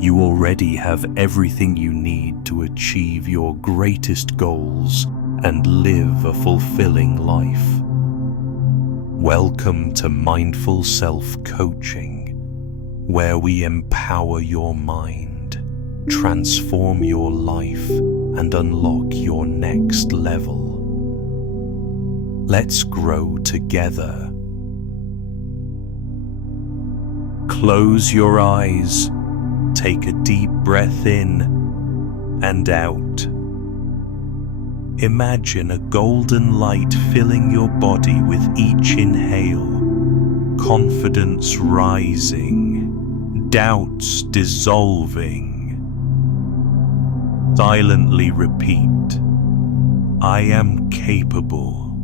You already have everything you need to achieve your greatest goals and live a fulfilling life. Welcome to Mindful Self-Coaching, where we empower your mind, transform your life, and unlock your next level. Let's grow together. Close your eyes, take a deep breath in and out. Imagine a golden light filling your body with each inhale, confidence rising, doubts dissolving. Silently repeat, I am capable.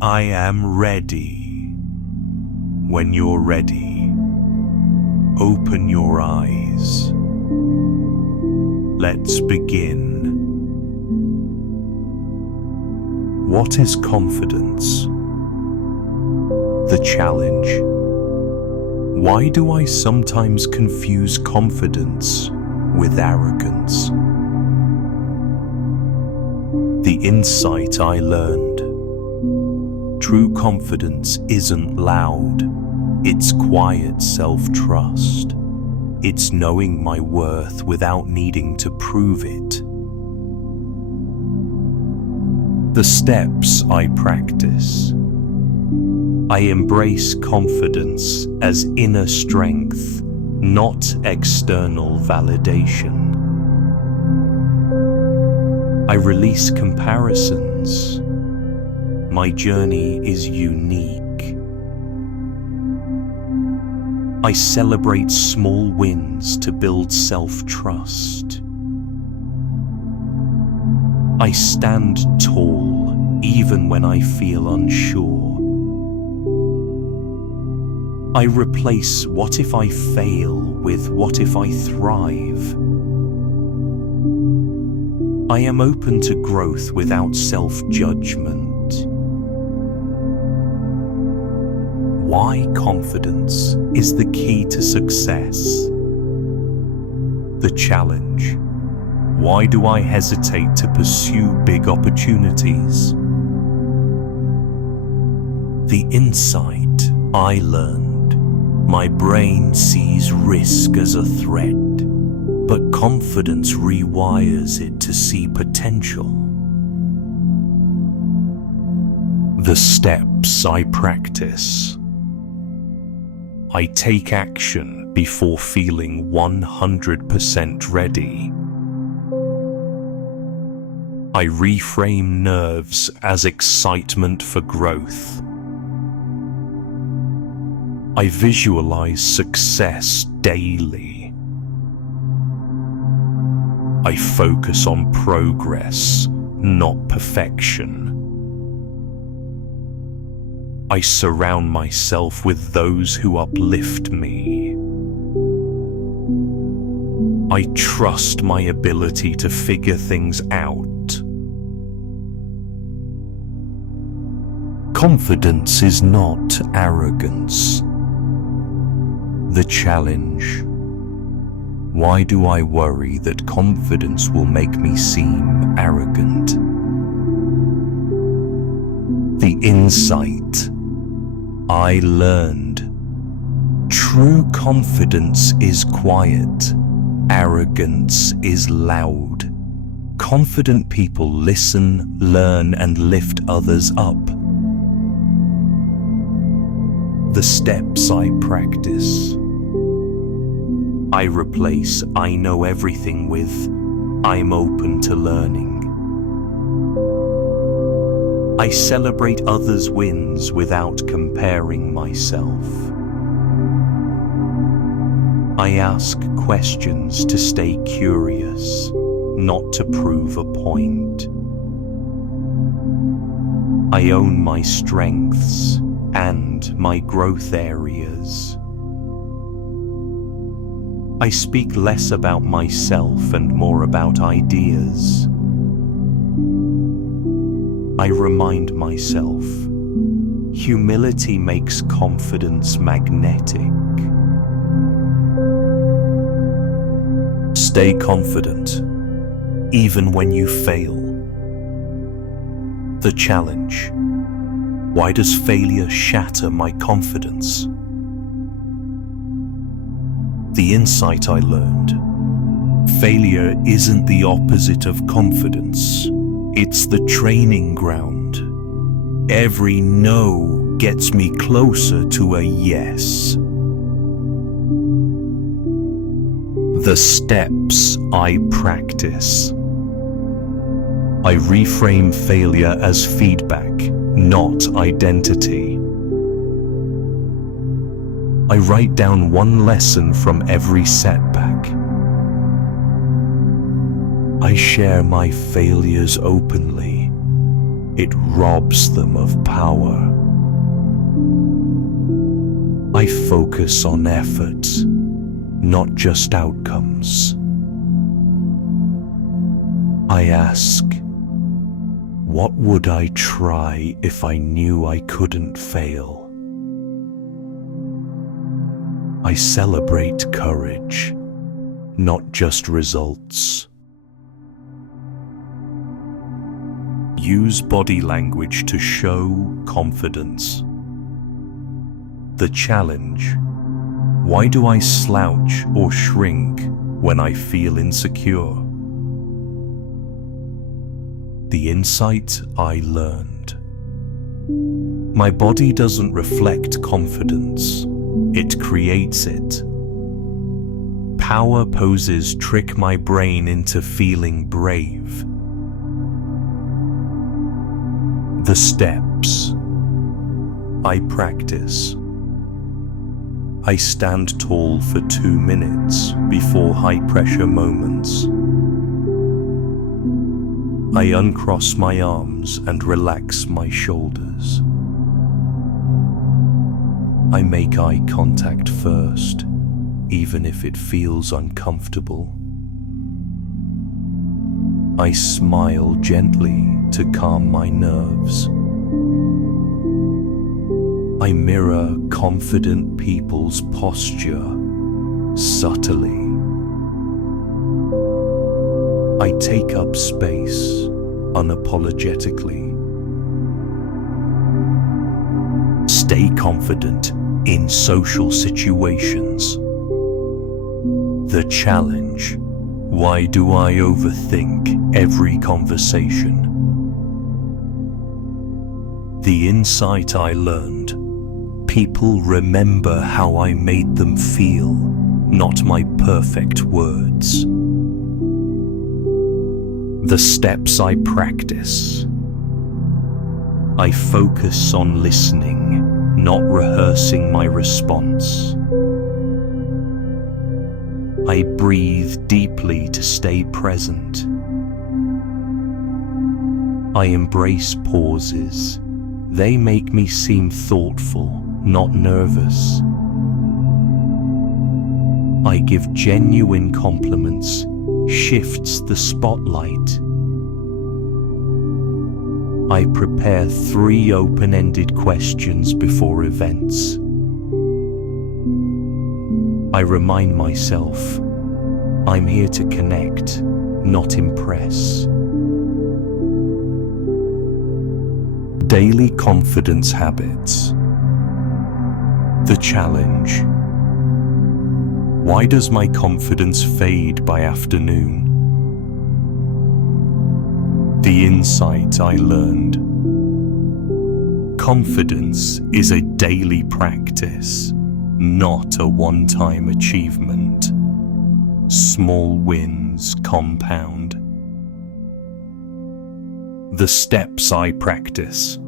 I am ready. When you're ready, open your eyes. Let's begin. What is confidence? The challenge. Why do I sometimes confuse confidence with arrogance? The insight I learned. True confidence isn't loud. It's quiet self-trust. It's knowing my worth without needing to prove it. The steps I practice. I embrace confidence as inner strength, not external validation. I release comparisons. My journey is unique. I celebrate small wins to build self-trust. I stand tall even when I feel unsure. I replace what if I fail with what if I thrive. I am open to growth without self-judgment. Why confidence is the key to success. The challenge. Why do I hesitate to pursue big opportunities? The insight I learned. My brain sees risk as a threat, but confidence rewires it to see potential. The steps I practice. I take action before feeling 100% ready. I reframe nerves as excitement for growth. I visualize success daily. I focus on progress, not perfection. I surround myself with those who uplift me. I trust my ability to figure things out. Confidence is not arrogance. The challenge. Why do I worry that confidence will make me seem arrogant? The insight I learned. True confidence is quiet. Arrogance is loud. Confident people listen, learn, and lift others up. The steps I practice. I replace I know everything with I'm open to learning. I celebrate others' wins without comparing myself. I ask questions to stay curious, not to prove a point. I own my strengths and my growth areas. I speak less about myself and more about ideas. I remind myself, humility makes confidence magnetic. stay confident, even when you fail? The challenge. Why does failure shatter my confidence? The insight I learned. Failure isn't the opposite of confidence. It's the training ground. Every no gets me closer to a yes. The steps I practice. I reframe failure as feedback, not identity. I write down one lesson from every setback. I share my failures openly. It robs them of power. I focus on effort, not just outcomes. I ask, what would I try if I knew I couldn't fail? I celebrate courage, not just results. Use body language to show confidence. The challenge. Why do I slouch or shrink when I feel insecure? The insight I learned. My body doesn't reflect confidence, it creates it. Power poses trick my brain into feeling brave. The steps I practice. I stand tall for 2 minutes before high-pressure moments. I uncross my arms and relax my shoulders. I make eye contact first, even if it feels uncomfortable. I smile gently to calm my nerves. I mirror confident people's posture subtly. I take up space unapologetically. Stay confident in social situations. The challenge. Why do I overthink every conversation? The insight I learned. People remember how I made them feel, not my perfect words. The steps I practice. I focus on listening, not rehearsing my response. I breathe deeply to stay present. I embrace pauses. They make me seem thoughtful, not nervous. I give genuine compliments, shifts the spotlight. I prepare 3 open-ended questions before events. I remind myself, I'm here to connect, not impress. Daily confidence habits. The challenge. Why does my confidence fade by afternoon? The insight I learned. Confidence is a daily practice, not a one-time achievement. Small wins compound. The steps I practice.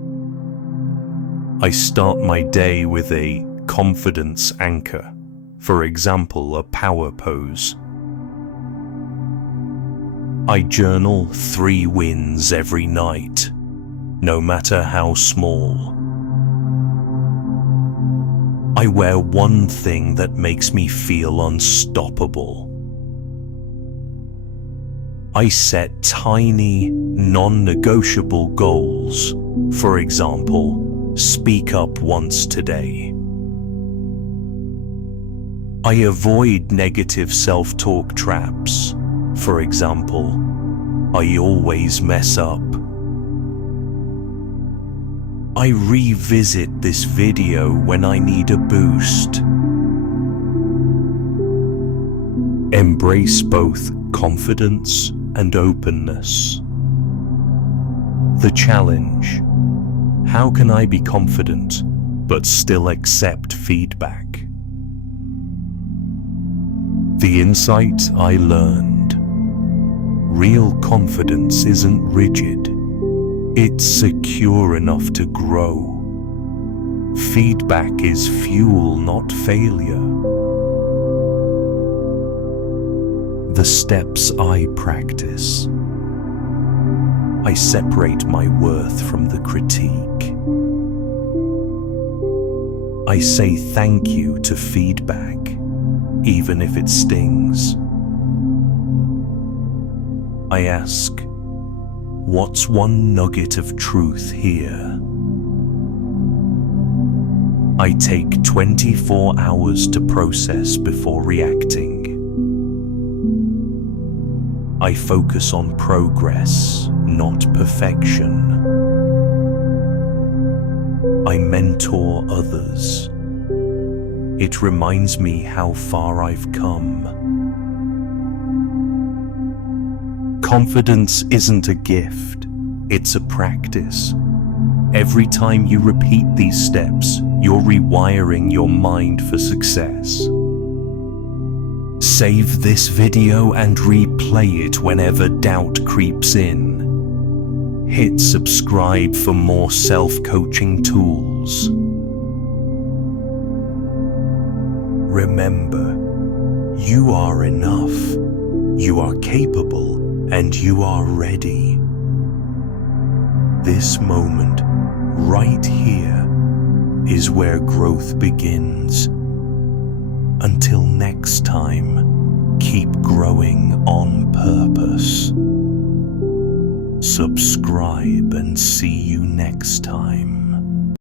I start my day with a confidence anchor, for example, a power pose. I journal 3 wins every night, no matter how small. I wear one thing that makes me feel unstoppable. I set tiny, non-negotiable goals. For example, speak up once today. I avoid negative self-talk traps. For example, I always mess up. I revisit this video when I need a boost. Embrace both confidence and openness. The challenge: how can I be confident but still accept feedback? The insight I learned: real confidence isn't rigid. It's secure enough to grow. Feedback is fuel, not failure. The steps I practice: I separate my worth from the critique. I say thank you to feedback, even if it stings. I ask, what's one nugget of truth here? I take 24 hours to process before reacting. I focus on progress, not perfection. I mentor others. It reminds me how far I've come. Confidence isn't a gift, it's a practice. Every time you repeat these steps, you're rewiring your mind for success. Save this video and replay it whenever doubt creeps in. Hit subscribe for more self-coaching tools. Remember, you are enough, you are capable, and you are ready. This moment, right here, is where growth begins. Until next time, keep growing on purpose. Subscribe and see you next time.